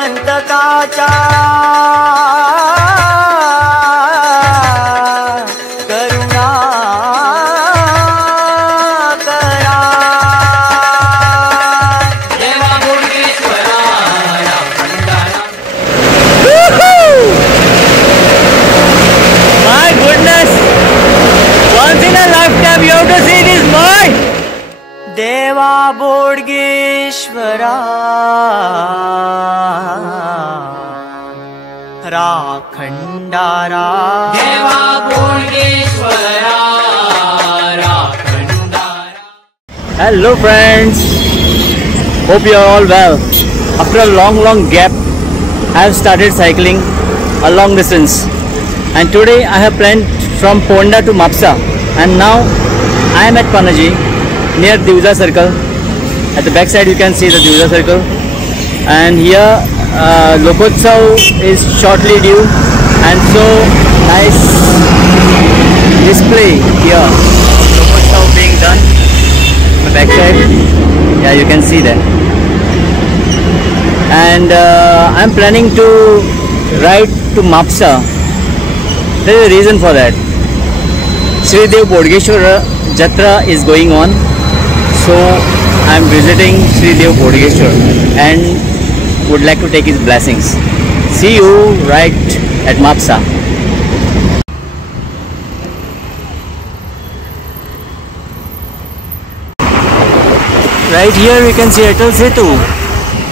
गोमंतकाचा करुणा करा देवा बोडगेश्वरा My goodness, once in a lifetime you have to see this boy. देवा बोडगेश्वरा राखंडारा देवा बोडगेश्वरा राखंडारा. Hello friends, hope you are all well. After a long gap I have started cycling a long distance, and today I have planned from Ponda to Mapsa, and now I am at Panaji near Divza Circle. At the back side you can see the Divza Circle, and here Lokotsav is shortly due, and so nice display here. Lokotsav being done. The back side, yeah, you can see that. And I am planning to ride to Mapsa. There is a reason for that. Sri Dev Bodgeshwar Jatra is going on, so I am visiting Sri Dev Bodgeshwar and would like to take his blessings. See you right at Mapsa. Right here we can see Atal Setu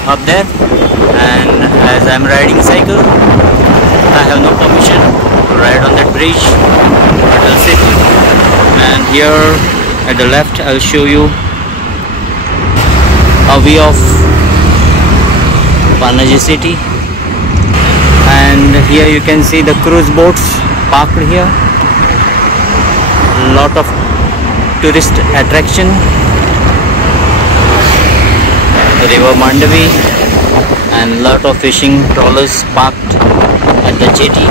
up there, and as I am riding cycle, I have no permission to ride on that bridge, Atal Setu. And here at the left I will show you a view of Panaji city, and here you can see the cruise boats parked here. Lot of tourist attraction. River Mandavi and lot of fishing trawlers parked at the jetty.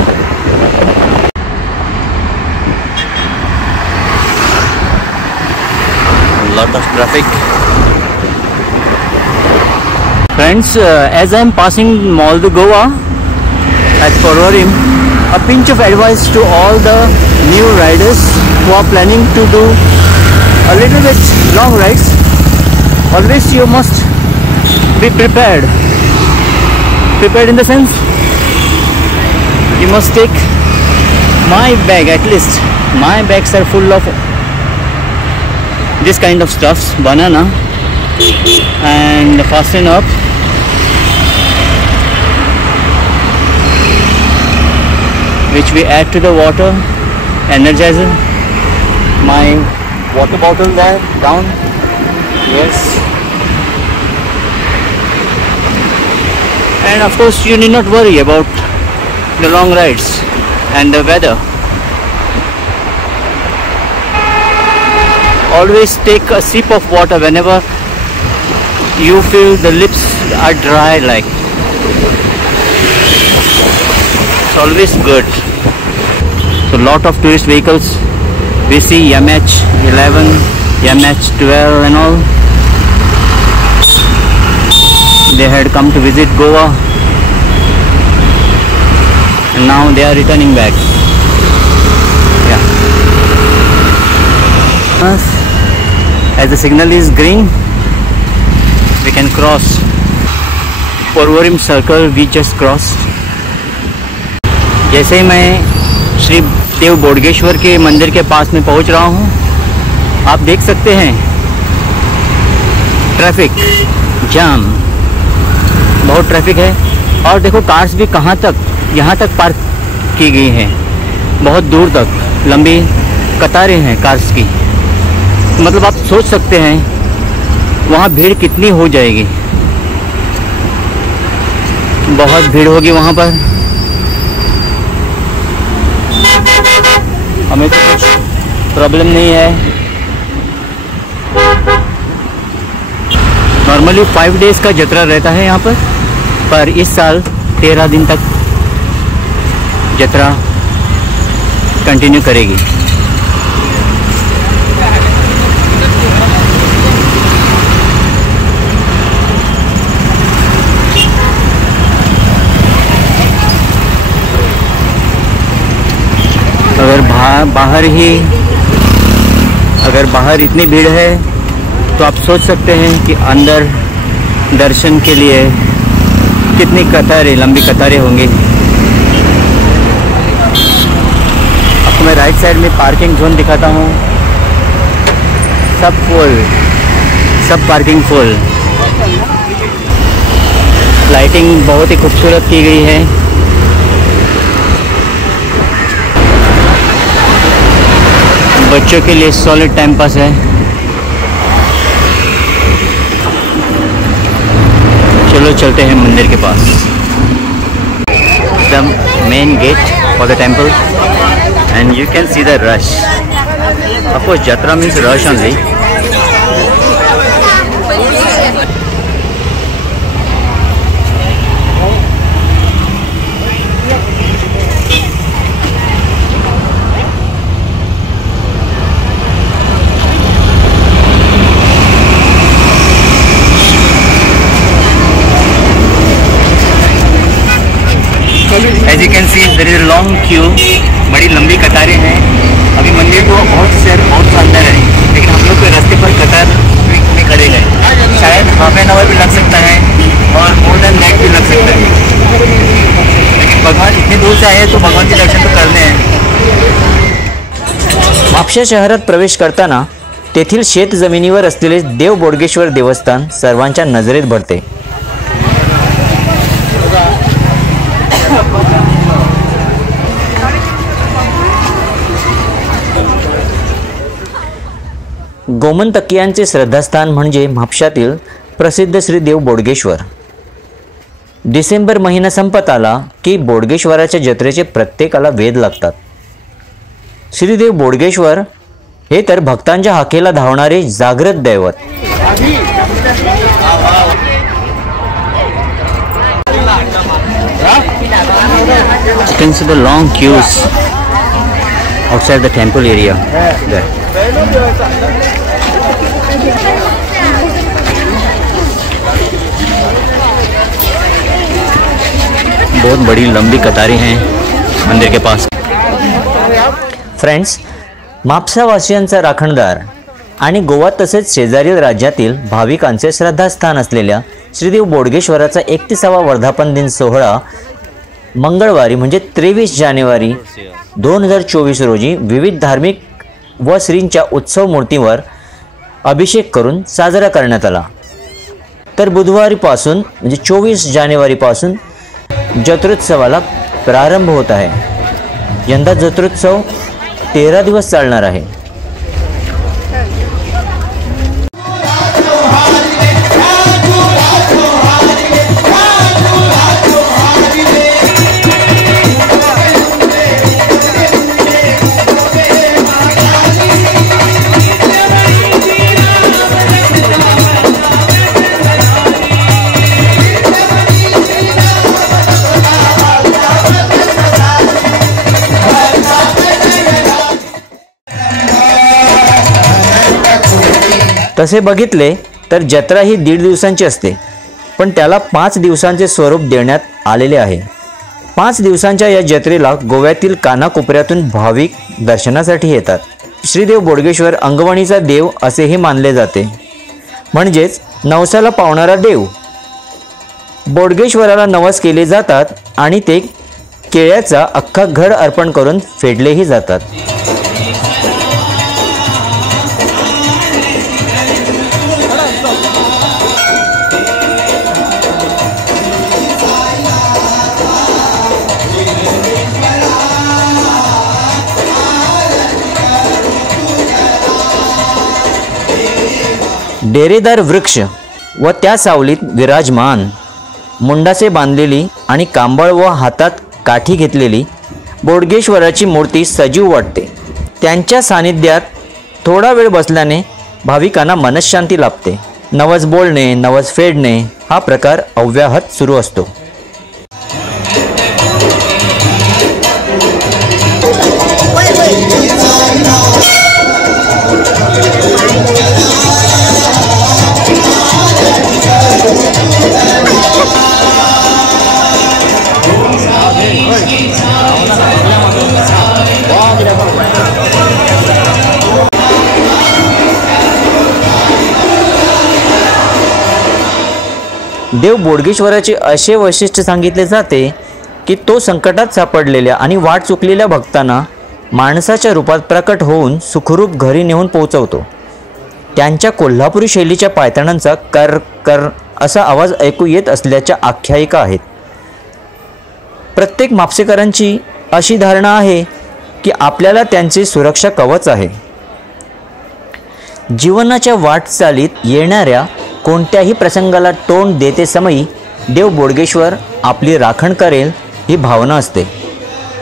Lot of traffic. Friends, as I am passing Maldives Goa at Porvorim, a pinch of advice to all the new riders who are planning to do a little bit long rides. Always you must be prepared. Prepared in the sense, you must take my bag, at least my bags are full of this kind of stuffs, banana, and fasten up. Which we add to the water, energizer. My water bottle there, down. Yes. And of course you need not worry about the long rides and the weather. Always take a sip of water whenever you feel the lips are dry, like. It's always good. So lot of tourist vehicles. We see MH11, MH12 and all. They had come to visit Goa, and now they are returning back. Yeah. As the signal is green, we can cross. Porvorim circle we just crossed. जैसे ही मैं श्री देव बोडगेश्वर के मंदिर के पास में पहुंच रहा हूं, आप देख सकते हैं ट्रैफिक जाम, बहुत ट्रैफिक है. और देखो कार्स भी कहां तक, यहां तक पार्क की गई हैं, बहुत दूर तक लंबी कतारें हैं कार्स की. मतलब आप सोच सकते हैं वहां भीड़ कितनी हो जाएगी. बहुत भीड़ होगी वहां पर. हमें तो कुछ प्रॉब्लम नहीं है. नॉर्मली 5 डेज का जत्रा रहता है यहाँ पर इस साल 13 दिन तक जत्रा कंटिन्यू करेगी. बाहर ही, अगर बाहर इतनी भीड़ है तो आप सोच सकते हैं कि अंदर दर्शन के लिए कितनी कतारें, लंबी कतारें होंगी। आपको मैं राइट साइड में पार्किंग जोन दिखाता हूँ। सब फुल, सब पार्किंग फुल। लाइटिंग बहुत ही खूबसूरत की गई है। बच्चों के लिए सॉलिड टाइम पास है। चलो चलते हैं मंदिर के पास। The main gate for the temple and you can see the rush. Of course yatra means rush only. As you can see, there is a long queue, बड़ी लंबी कतारें हैं। अभी मंदिर को बहुत से बहुत अंदर है, लेकिन हम लोग के रास्ते पर कतार में खड़े हैं। शायद हाफ एन आवर भी लग सकता है और मोर देन दैट भी लग सकता है, लेकिन भगवान इतनी दूर से आए तो भगवान के दर्शन तो करने हैं। म्हापशा शहरात प्रवेश करताना तेथील शेत जमिनीवर असलेले देव बोडगेश्वर देवस्थान सर्वांच्या नजरेत भरते। गोमंतकीयांचे श्रद्धास्थान म्हणजे म्हापशातील प्रसिद्ध श्री देव बोडगेश्वर। डिसेंबर महिना संपत आला की बोडगेश्वराच्या जत्रेचे प्रत्येकाला वेध लागतात। श्रीदेव बोडगेश्वर हे तर भक्तांच्या हाकेला धावणारे जागृत दैवत। You can see the long queues outside the temple area there. बहुत बड़ी लंबी कतारें हैं मंदिर के पास। फ्रेंड्स, म्हापसावासियांचा राखणदार आणि गोवा तसेच शेजारील राज्यातील भाविकांचे श्रद्धास्थान असलेल्या श्रीदेव बोडगेश्वराचा 31वा वर्धापन दिन सोहळा मंगळवारी म्हणजे 23 जानेवारी 2024 रोजी विविध धार्मिक व श्रींच्या उत्सव मूर्तीवर अभिषेक करून साजरा करण्यात आला। तर बुधवारीपासून म्हणजे 24 जानेवारीपासून जत्रोत्सवाला प्रारंभ होत आहे। यंदा जत्रोत्सव 13 दिवस चालणार आहे। तसे बघितले तर जत्रा ही 1.5 दिवसांची असते, पण त्याला 5 दिवसांचे स्वरूप देण्यात आलेले आहे। 5 दिवसांच्या या जत्रेला गोव्यातील कानाकोपऱ्यातून भाविक दर्शनासाठी येतात। श्रीदेव बोडगेश्वर अंगवणीचा देव असेही मानले जाते, म्हणजेच नवसाला पावणारा देव। बोडगेश्वराला नवस केले जातात आणि ते केळ्याचा अख्खा घड अर्पण करून फेडलेही जातात। डेरेदार वृक्ष व त्या सावलीत विराजमान, मुंडासे बांधलेली आणि कांबळ व हातात काठी घेतलेली बोडगेश्वराची मूर्ती सजीव वाटते। त्यांच्या सानिध्यात थोडा वेळ बसल्याने भाविकांना मनशांती लाभते। नवस बोलणे, नवस फेडणे हा प्रकार अव्याहत सुरू असतो। देव बोडगेश्वराचे असे वैशिष्ट्य सांगितले जाते की तो संकटात सापडलेल्या आणि वाट चुकलेल्या भक्तांना माणसाच्या रूपात प्रकट होऊन सुखरूप घरी नेऊन पोहोचवतो। त्यांच्या कोल्हापुरी शैलीच्या पायताणांचा कर कर असा आवाज ऐकू येत असल्याच्या आख्यायिका आहेत। प्रत्येक मापसेकरांची अशी धारणा आहे की आपल्याला त्यांचे सुरक्षा कवच आहे। जीवनाच्या वाटचालीत येणाऱ्या कोणत्याही प्रसंगाला तोंड देते समयी देव बोडगेश्वर आपली राखण करेल ही भावना असते।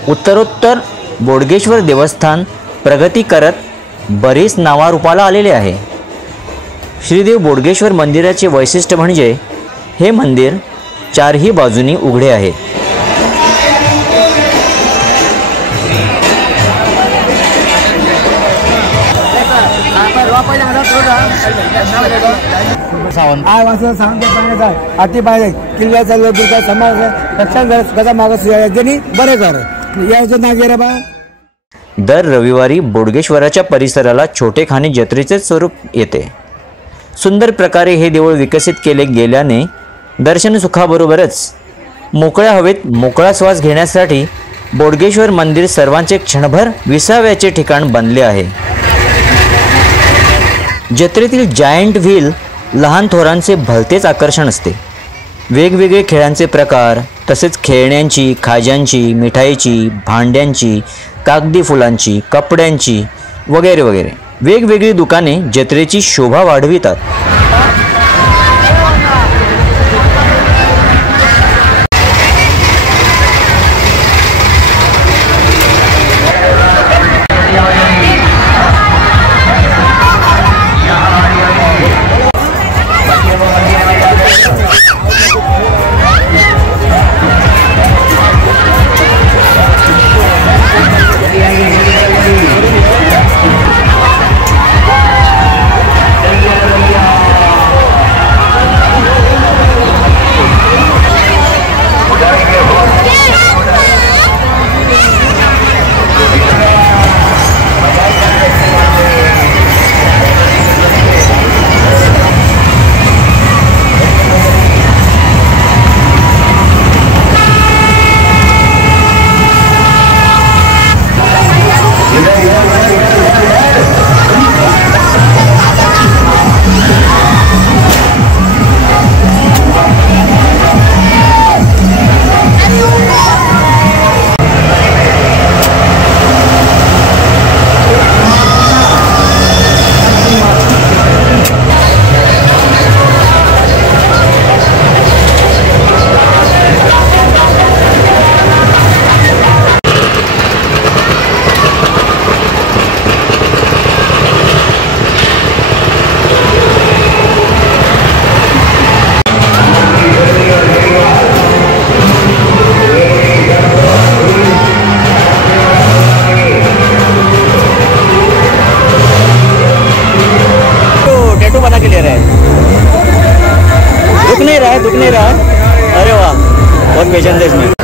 उत्तरोत्तर बोडगेश्वर देवस्थान प्रगती करत बरेच नावारूपाला आलेले आहे। श्रीदेव बोडगेश्वर मंदिराचे वैशिष्ट्य म्हणजे हे मंदिर चारही बाजूनी उघडे आहे। दर रविवारी बोडगेश्वराच्या परिसराला छोटेखानी जत्रेचे स्वरूप येते। सुंदर प्रकारे हे देऊळ विकसित केले गेल्याने दर्शन सुखाबरोबरच मोकळ्या हवेत मोकळा श्वास घेण्यासाठी बोडगेश्वर मंदिर सर्वांचे क्षणभर विसाव्याचे ठिकाण बनले आहे। जत्रेतील जायंट व्हील लहान थोरांचे भलतेच आकर्षण असते। वेगवेगळे खेळांचे प्रकार तसेच खेळण्यांची, खाज्यांची, मिठाईची, भांड्यांची, कागदी फुलांची, कपड्यांची वगैरे वगैरे वेगवेगळी दुकाने जत्रेची शोभा वाढवितात। दुख नहीं रहा। अरे वाह, बहुत पेशेंस है इसमें।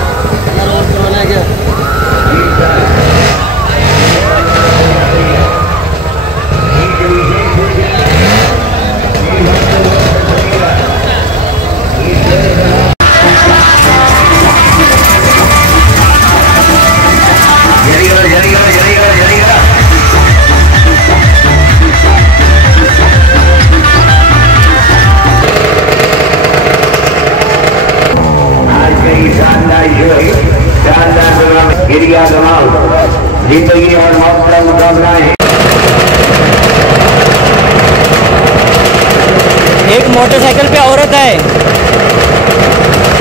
एक मोटरसाइकिल पे औरत है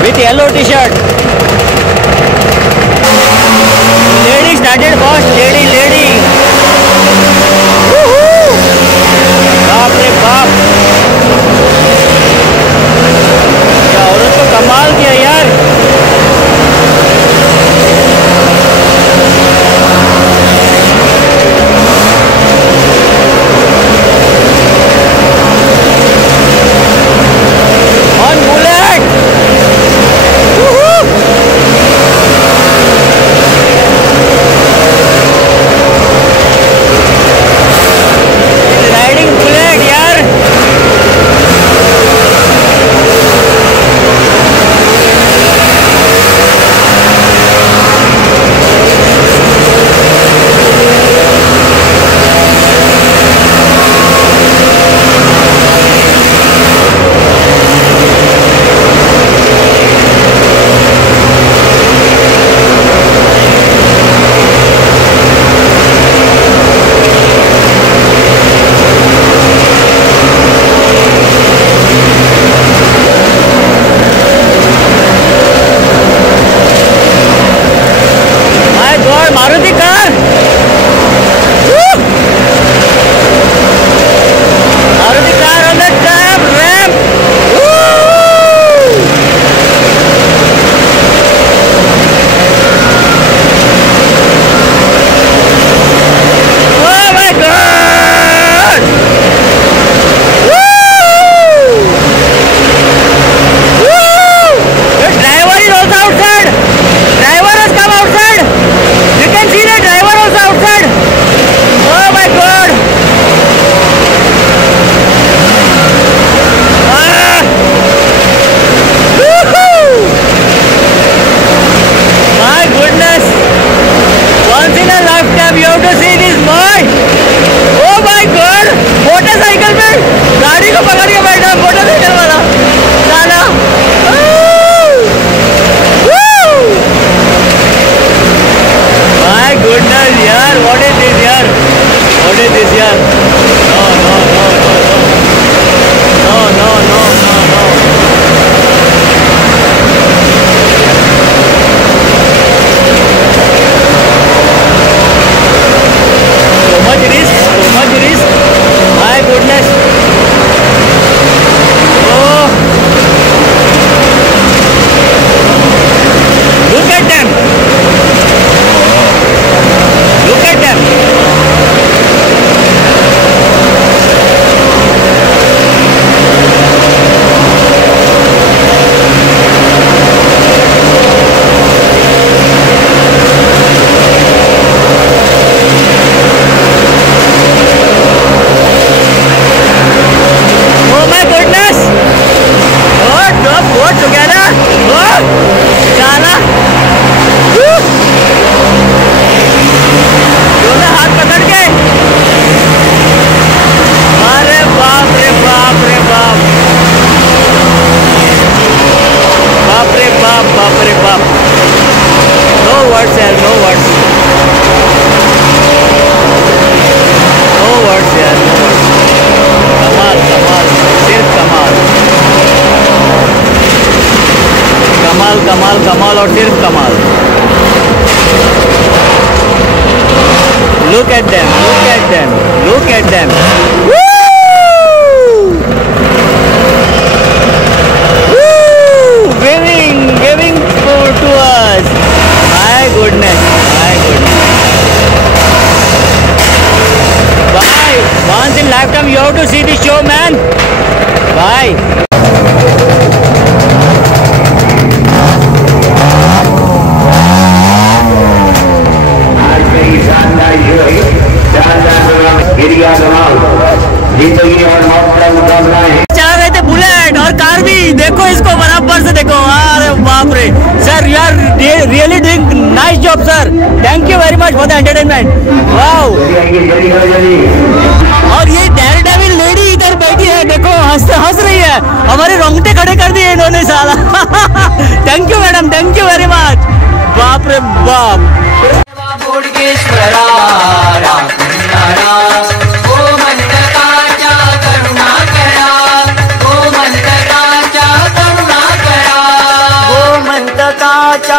with yellow T shirt. Lady started first, lady बाप रे बाप, क्या औरत तो कमाल किया यार। कमाल कमाल कमाल और सिर्फ कमाल। Look at them, look at them, look at them. Woo! Woo! Waving to us. My goodness, my goodness. Bye. Once in lifetime you have to see the show, man. Bye. चला रहे थे बुलेट और car भी, देखो इसको बराबर से देखो। अरे बाप रे sir, you are really doing nice job sir. Thank you very much for the entertainment. Wow. और ये डेयरडेविल लेडी इधर बैठी है, देखो हंस रही है। हमारे रोंगटे खड़े कर दिए इन्होंने साला। Thank you madam, thank you very much. बाप रे बाप। गोमंतकाचा